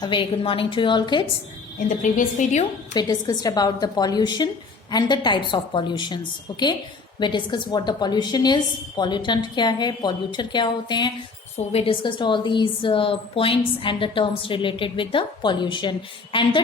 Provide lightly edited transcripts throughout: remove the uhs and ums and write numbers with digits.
A very good morning to you all kids. In the previous video, we discussed about the pollution and the types of pollutions. Okay, we discussed what the pollution is, pollutant क्या है, polluter क्या होते हैं. So we discussed all these points and the terms related with the pollution and the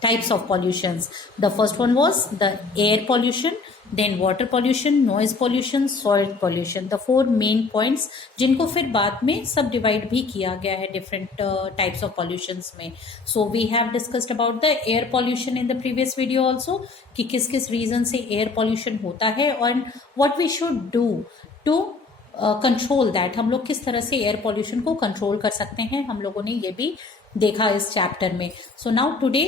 types of pollutions. The first one was the air pollution, then water pollution, noise pollution, soil pollution. The four main points जिनको फिर बाद में सब divide भी किया गया है different types of pollutions में. So we have discussed about the air pollution in the previous video also कि किस किस reason से air pollution होता है और what we should do to control that. हम लोग किस तरह से एयर पॉल्यूशन को कंट्रोल कर सकते हैं, हम लोगों ने ये भी देखा इस चैप्टर में. So now today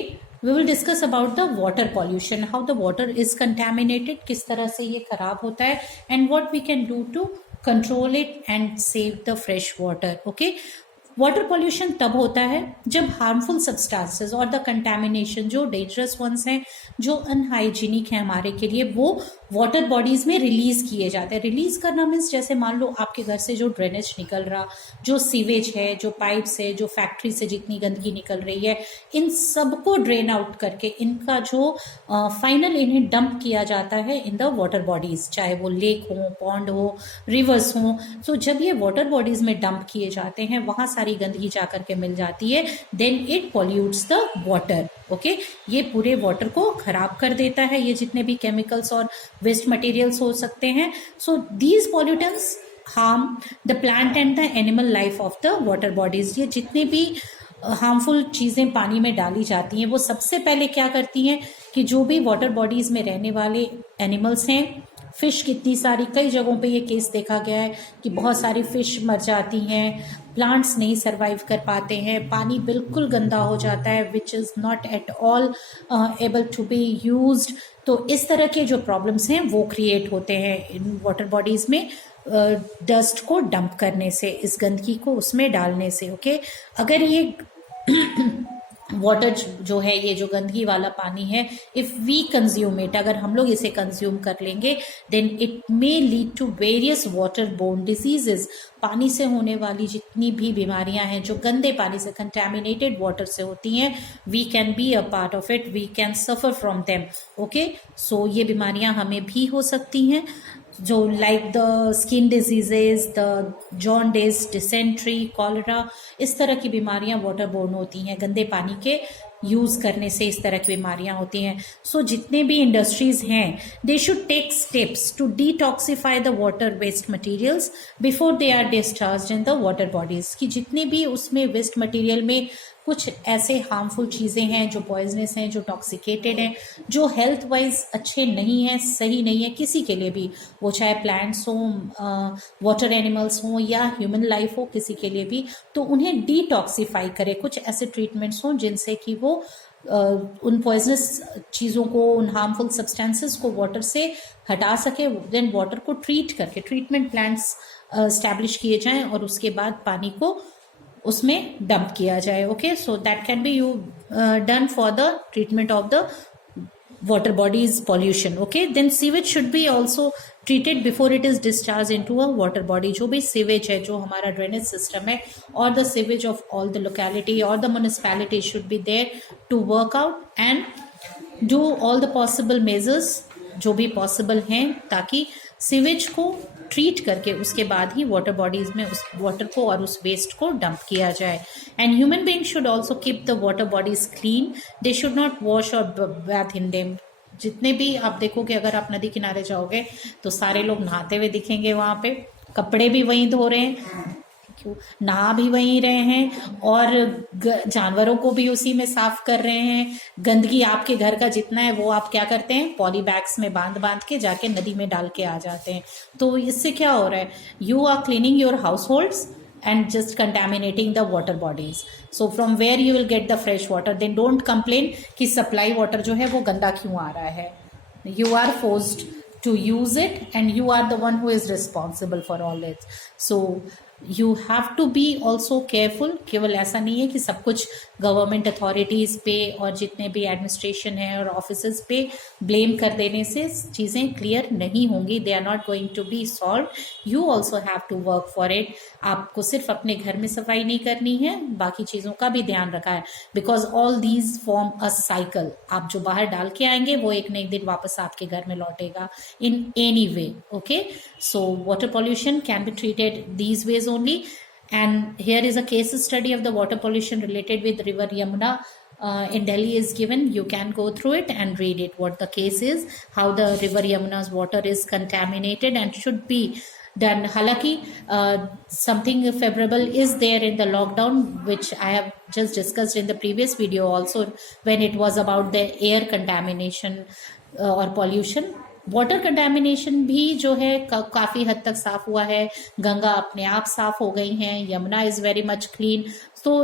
we will discuss about the water pollution, how the water is contaminated, किस तरह से ये खराब होता है and what we can do to control it and save the fresh water. Okay, water pollution तब होता है जब हार्मफुल सब्सटेंसेस और द कंटेमिनेशन जो डेंजरस वंस हैं, जो अनहाइजीनिक है हमारे के लिए, वो वाटर बॉडीज में रिलीज किए जाते हैं. रिलीज करना मीन्स जैसे मान लो आपके घर से जो ड्रेनेज निकल रहा, जो सीवेज है, जो पाइप्स है, जो फैक्ट्री से जितनी गंदगी निकल रही है, इन सबको ड्रेन आउट करके इनका जो फाइनल इन्हें डंप किया जाता है इन द वाटर बॉडीज, चाहे वो लेक हो, पॉन्ड हो, रिवर्स हो. तो जब ये वाटर बॉडीज में डंप किए जाते हैं, वहां सारी गंदगी जाकर के मिल जाती है, then it pollutes the water. Okay, ये पूरे वाटर को खराब कर देता है, ये जितने भी केमिकल्स और वेस्ट मटेरियल्स हो सकते हैं. So these pollutants harm the plant and the animal life of the water bodies. ये जितने भी हार्मफुल चीजें पानी में डाली जाती हैं, वो सबसे पहले क्या करती हैं कि जो भी वाटर बॉडीज में रहने वाले एनिमल्स हैं, फिश कितनी सारी, कई जगहों पे ये केस देखा गया है कि बहुत सारी फिश मर जाती हैं, प्लांट्स नहीं सरवाइव कर पाते हैं, पानी बिल्कुल गंदा हो जाता है which is not at all able to be used. तो इस तरह के जो प्रॉब्लम्स हैं वो क्रिएट होते हैं इन वाटर बॉडीज में डस्ट को डंप करने से, इस गंदगी को उसमें डालने से. ओके, अगर ये वाटर जो है, ये जो गंदगी वाला पानी है, इफ वी कंज्यूम इट, अगर हम लोग इसे कंज्यूम कर लेंगे, then it may lead to various water borne diseases. पानी से होने वाली जितनी भी बीमारियां हैं जो गंदे पानी से, कंटेमिनेटेड वाटर से होती हैं, we can be a part of it, we can suffer from them. Okay, so ये बीमारियां हमें भी हो सकती हैं, जो like the skin diseases, the jaundice, dysentery, cholera, इस तरह की बीमारियां वाटर बोर्न होती हैं. गंदे पानी के यूज करने से इस तरह की बीमारियां होती हैं. सो जितने भी इंडस्ट्रीज हैं, they should take steps to detoxify the water waste materials before they are discharged in the water bodies. कि जितने भी उसमें वेस्ट मटेरियल में कुछ ऐसे हार्मफुल चीज़ें हैं, जो पॉइजनस हैं, जो टॉक्सिकेटेड हैं, जो हेल्थ वाइज अच्छे नहीं हैं, सही नहीं है किसी के लिए भी, वो चाहे प्लांट्स हों, वाटर एनिमल्स हों या ह्यूमन लाइफ हो, किसी के लिए भी, तो उन्हें डिटॉक्सिफाई करे. कुछ ऐसे ट्रीटमेंट्स हों जिनसे कि वो उन पॉइजनस चीज़ों को, उन हार्मफुल सब्सटेंसेस को वाटर से हटा सके. देन वाटर को ट्रीट करके ट्रीटमेंट प्लांट्स एस्टैब्लिश किए जाएं और उसके बाद पानी को उसमें डंप किया जाए. Okay, so that can be you done for the treatment of the water bodies pollution. Okay, then sewage should be also treated before it is discharged into a water body. जो भी sewage है, जो हमारा drainage system है, और the sewage of all the locality or the municipality should be there to work out and do all the possible measures जो भी possible हैं, ताकि सीवेज को ट्रीट करके उसके बाद ही वाटर बॉडीज में उस वाटर को और उस वेस्ट को डंप किया जाए. And human being should also keep the water bodies clean. They should not wash और बैथ इन देम. जितने भी आप देखोगे, अगर आप नदी किनारे जाओगे तो सारे लोग नहाते हुए दिखेंगे, वहाँ पे कपड़े भी वहीं धो रहे हैं, नहा भी वहीं रहे हैं, और जानवरों को भी उसी में साफ कर रहे हैं. गंदगी आपके घर का जितना है वो आप क्या करते हैं, पॉली बैग्स में बांध बांध के जाके नदी में डाल के आ जाते हैं. तो इससे क्या हो रहा है, you are cleaning your households and just contaminating the water bodies. So from where you will get the fresh water? Then don't complain कि supply water जो है वो गंदा क्यों आ रहा है. You are forced to use it and you are the one who is responsible for all it. So you have to be also careful. केवल ऐसा नहीं है कि सब कुछ गवर्नमेंट अथॉरिटीज़ पे और जितने भी एडमिनिस्ट्रेशन है और ऑफिसर्स पे ब्लेम कर देने से चीज़ें क्लियर नहीं होंगी, they are not going to be solve. You also have to work for it. आपको सिर्फ अपने घर में सफाई नहीं करनी है, बाकी चीज़ों का भी ध्यान रखा है, because all these form a cycle. आप जो बाहर डाल के आएंगे वो एक न एक दिन वापस आपके घर में लौटेगा in any way. Okay, so water pollution can be treated these ways only. And here is a case study of the water pollution related with river Yamuna in Delhi is given. You can go through it and read it, what the case is, how the river Yamuna's water is contaminated and should be done. Halaki something favorable is there in the lockdown, which I have just discussed in the previous video also, when it was about the air contamination or pollution. Water contamination भी जो है काफ़ी हद तक साफ हुआ है। गंगा अपने आप साफ हो गई हैं, Yamuna is very much clean. तो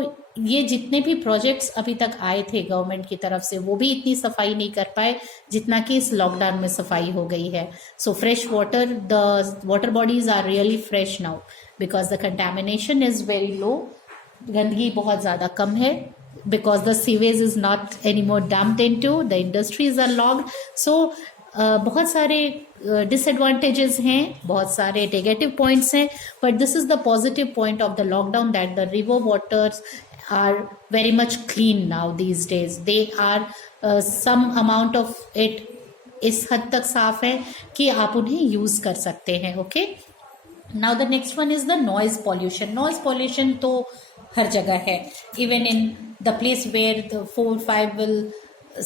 ये जितने भी प्रोजेक्ट्स अभी तक आए थे गवर्नमेंट की तरफ से, वो भी इतनी सफाई नहीं कर पाए जितना कि इस लॉकडाउन में सफाई हो गई है। So fresh water, the water bodies are really fresh now because the contamination is very low. गंदगी बहुत ज़्यादा कम है because the sewage is not anymore dumped into, the industries are logged. So बहुत सारे डिसएडवांटेजेस हैं, बहुत सारे नेगेटिव पॉइंट्स हैं, but this is the positive point of the lockdown, that the river waters are very much clean now these days. They are some amount of it इस हद तक साफ है कि आप उन्हें यूज कर सकते हैं। Okay, now the next one is the noise pollution. Noise pollution तो हर जगह है, even in the place where the 4-5 will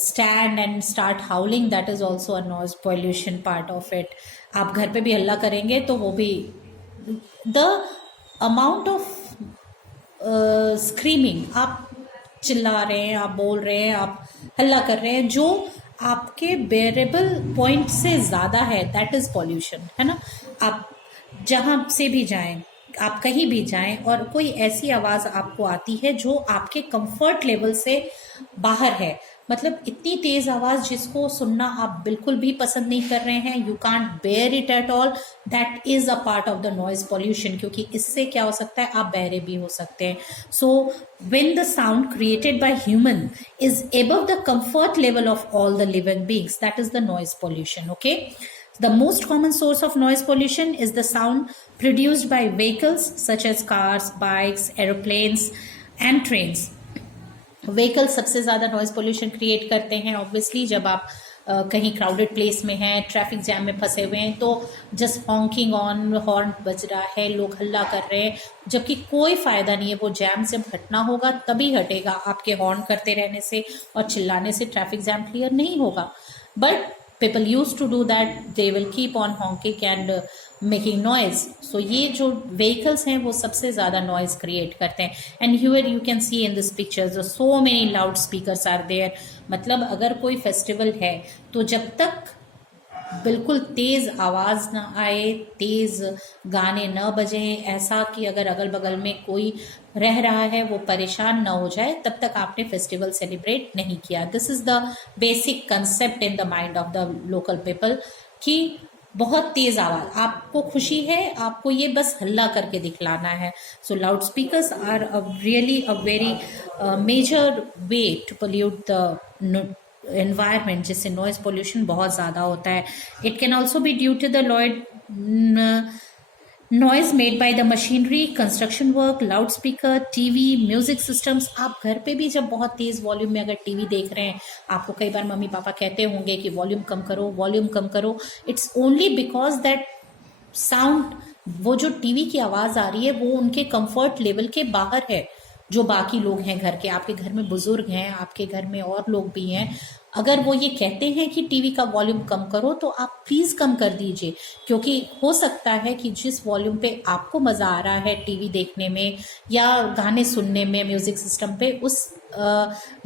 stand and start howling, that is also a noise pollution part of it. आप घर पे भी हल्ला करेंगे तो वो भी, the amount of screaming, आप चिल्ला रहे हैं, आप बोल रहे हैं, आप हल्ला कर रहे हैं, जो आपके बेरेबल पॉइंट से ज़्यादा है, that is pollution, है ना। आप जहाँ से भी जाएं, आप कहीं भी जाएं और कोई ऐसी आवाज़ आपको आती है जो आपके कंफर्ट लेवल से बाहर है, मतलब इतनी तेज आवाज जिसको सुनना आप बिल्कुल भी पसंद नहीं कर रहे हैं, you can't bear it at all, that is a part of the noise pollution. क्योंकि इससे क्या हो सकता है, आप बहरे भी हो सकते हैं। So when the sound created by human is above the comfort level of all the living beings, that is the noise pollution. Okay, the most common source of noise pollution is the sound produced by vehicles such as cars, bikes, aeroplanes and trains. Vehicle सबसे ज़्यादा noise pollution create करते हैं। Obviously जब आप कहीं crowded place में हैं, traffic jam में फंसे हुए हैं, तो जस्ट हॉन्किंग ऑन, हॉर्न बज रहा है, लोग हल्ला कर रहे हैं, जबकि कोई फ़ायदा नहीं है। वो जैम से हटना होगा तभी हटेगा, आपके हॉर्न करते रहने से और चिल्लाने से ट्रैफिक जैम क्लियर नहीं होगा। But people used to do that, they will keep on honking and making noise. So ये जो vehicles हैं वो सबसे ज़्यादा noise create करते हैं। And here you can see in this picture so many loudspeakers are there. मतलब अगर कोई फेस्टिवल है तो जब तक बिल्कुल तेज आवाज ना आए, तेज गाने न बजे, ऐसा कि अगर अगल बगल में कोई रह रहा है वो परेशान ना हो जाए, तब तक आपने फेस्टिवल सेलिब्रेट नहीं किया। This is the basic concept in the mind of the local people कि बहुत तेज आवाज, आपको खुशी है, आपको ये बस हल्ला करके दिखलाना है। So loud speakers are really a very major way to pollute the environment, जिससे नॉइज पोल्यूशन बहुत ज़्यादा होता है। It can also be due to the noise made by the machinery, construction work, loud speaker, TV, music systems. आप घर पे भी जब बहुत तेज वॉल्यूम में अगर टीवी देख रहे हैं, आपको कई बार मम्मी पापा कहते होंगे कि वॉल्यूम कम करो, वॉल्यूम कम करो। It's only because that sound, वो जो टीवी की आवाज़ आ रही है वो उनके कंफर्ट लेवल के बाहर है। जो बाकी लोग हैं घर के, आपके घर में बुजुर्ग हैं, आपके घर में और लोग भी हैं, अगर वो ये कहते हैं कि टीवी का वॉल्यूम कम करो तो आप प्लीज़ कम कर दीजिए। क्योंकि हो सकता है कि जिस वॉल्यूम पे आपको मज़ा आ रहा है टीवी देखने में या गाने सुनने में म्यूज़िक सिस्टम पे, उस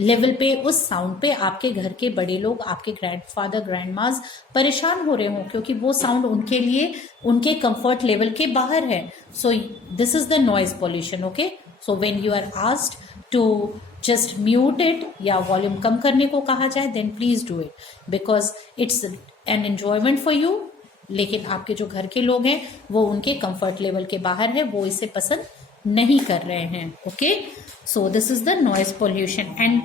लेवल पे, उस साउंड पे आपके घर के बड़े लोग, आपके ग्रैंडफादर ग्रैंडमाज परेशान हो रहे हों, क्योंकि वो साउंड उनके लिए उनके कंफर्ट लेवल के बाहर है। So this is the noise pollution. Okay, so when you are asked to just mute it या वॉल्यूम कम करने को कहा जाए, then please do it because it's an enjoyment for you लेकिन आपके जो घर के लोग हैं वो उनके कंफर्ट लेवल के बाहर है, वो इसे पसंद नहीं कर रहे हैं। Okay, so this is the noise pollution. And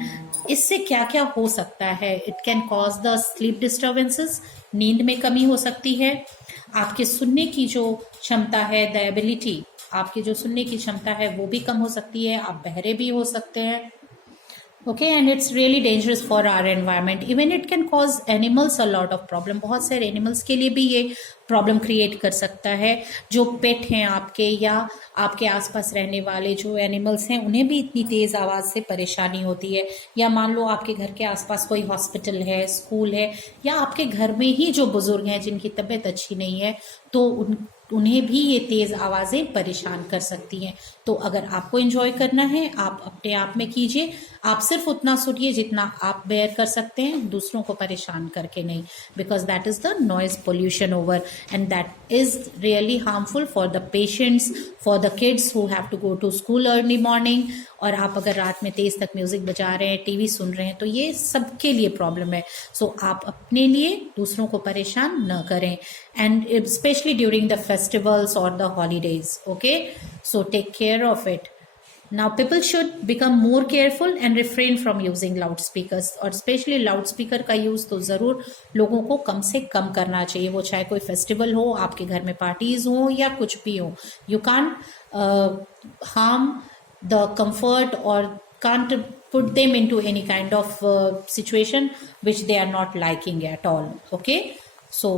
इससे क्या क्या हो सकता है? It can cause the sleep disturbances, नींद में कमी हो सकती है, आपके सुनने की जो क्षमता है, द एबिलिटी, आपकी जो सुनने की क्षमता है वो भी कम हो सकती है, आप बहरे भी हो सकते हैं। Okay, and it's really dangerous for our environment. Even it can cause animals a lot of problem, बहुत सारे एनिमल्स के लिए भी ये प्रॉब्लम क्रिएट कर सकता है। जो पेट हैं आपके या आपके आसपास रहने वाले जो एनिमल्स हैं उन्हें भी इतनी तेज आवाज़ से परेशानी होती है। या मान लो आपके घर के आसपास कोई हॉस्पिटल है, स्कूल है, या आपके घर में ही जो बुजुर्ग हैं जिनकी तबीयत अच्छी नहीं है, तो उन्हें भी ये तेज आवाज़ें परेशान कर सकती हैं। तो अगर आपको एंजॉय करना है, आप अपने आप में कीजिए, आप सिर्फ उतना सुनिए जितना आप बेयर कर सकते हैं, दूसरों को परेशान करके नहीं, because that is the noise pollution over, and that is really harmful for the patients, for the kids who have to go to school early morning. और आप अगर रात में तेज तक म्यूजिक बजा रहे हैं, टीवी सुन रहे हैं, तो ये सबके लिए प्रॉब्लम है। सो आप अपने लिए दूसरों को परेशान न करें, and specially during the festivals और the holidays. Okay, so take care of it. Now people should become more careful and refrain from using loudspeakers, और स्पेशली लाउडस्पीकर का यूज तो जरूर लोगों को कम से कम करना चाहिए, वो चाहे कोई फेस्टिवल हो, आपके घर में पार्टीज हो या कुछ भी हो। You can't harm the comfort or can't put them into any kind of situation which they are not liking at all. Okay, so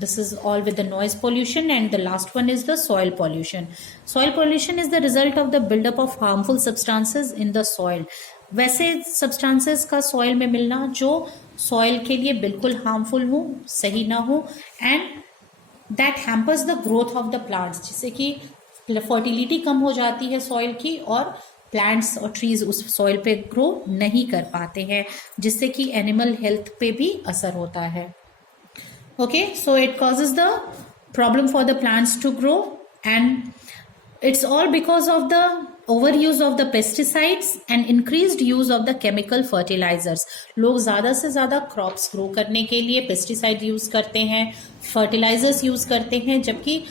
this is all with the noise pollution, and the last one is the soil pollution. Soil pollution is the result of the buildup of harmful substances in the soil. वैसे substances का soil में मिलना जो soil के लिए बिल्कुल harmful हो, सही ना हो, and that hampers the growth of the plants, जिससे कि फर्टिलिटी कम हो जाती है सॉइल की, और प्लांट्स और ट्रीज उस सॉइल पे ग्रो नहीं कर पाते हैं, जिससे कि एनिमल हेल्थ पे भी असर होता है। Okay, so it causes the problem for the plants to grow, and it's all because of the overuse of the pesticides and increased use of the chemical fertilizers. लोग ज़्यादा से ज़्यादा क्रॉप्स ग्रो करने के लिए पेस्टिसाइड यूज करते हैं, fertilisers use करते हैं, जबकि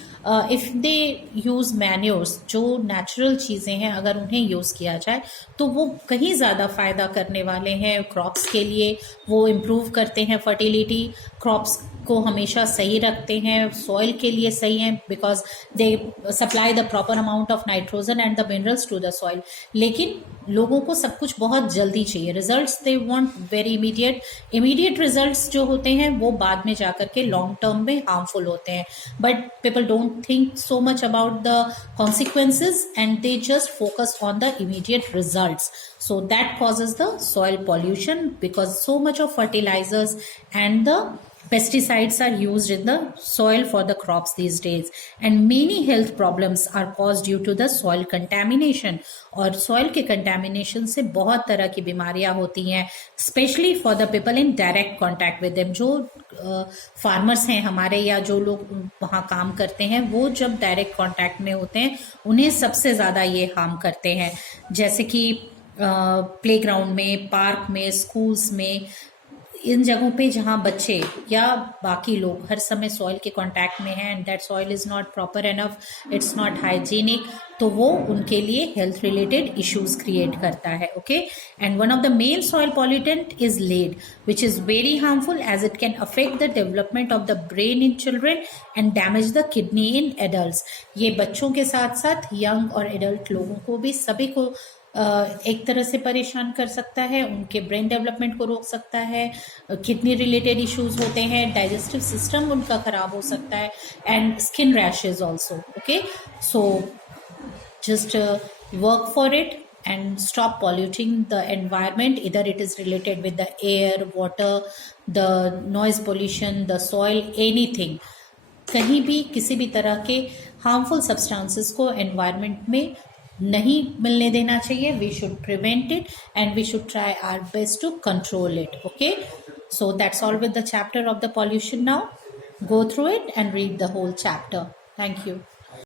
इफ़ दे यूज़ मैन्योर्स, जो नेचुरल चीज़ें हैं, अगर उन्हें यूज़ किया जाए तो वो कहीं ज़्यादा फ़ायदा करने वाले हैं क्रॉप्स के लिए। वो इम्प्रूव करते हैं फर्टिलिटी, क्रॉप्स को हमेशा सही रखते हैं, सॉइल के लिए सही हैं, because they supply the proper amount of nitrogen and the minerals to the soil. लेकिन लोगों को सब कुछ बहुत जल्दी चाहिए, results they want very immediate results जो होते हैं वो बाद में जाकर के लॉन्ग टर्म में हार्मफुल होते हैं। But people don't think so much about the consequences and they just focus on the immediate results. So that causes the soil pollution, because so much of fertilizers and the pesticides are used in the soil for the crops these days, and many health problems are caused due to the soil contamination. और soil के contamination से बहुत तरह की बीमारियां होती हैं, especially for the people in direct contact with them. जो फार्मर्स हैं हमारे या जो लोग वहाँ काम करते हैं, वो जब डायरेक्ट कॉन्टैक्ट में होते हैं उन्हें सबसे ज़्यादा ये हार्म करते हैं, जैसे कि प्लेग्राउंड में, पार्क में, स्कूल्स में, इन जगहों पे जहाँ बच्चे या बाकी लोग हर समय सॉइल के कांटेक्ट में हैं, and that soil is not proper enough, it's not hygienic, तो वो उनके लिए हेल्थ रिलेटेड इश्यूज क्रिएट करता है. Okay, and one of the main soil pollutant is lead, which is very harmful as it can affect the development of the brain in children and damage the kidney in adults. ये बच्चों के साथ साथ young और adult लोगों को भी, सभी को एक तरह से परेशान कर सकता है, उनके ब्रेन डेवलपमेंट को रोक सकता है, किडनी रिलेटेड इश्यूज होते हैं, डाइजेस्टिव सिस्टम उनका खराब हो सकता है, and skin rashes also. Okay, so just work for it and stop polluting the environment, either it is related with the air, water, the noise pollution, the soil, anything. कहीं भी किसी भी तरह के harmful substances को environment में नहीं मिलने देना चाहिए. We should prevent it and we should try our best to control it. Okay, so that's all with the chapter of the pollution. Now go through it and read the whole chapter. Thank you.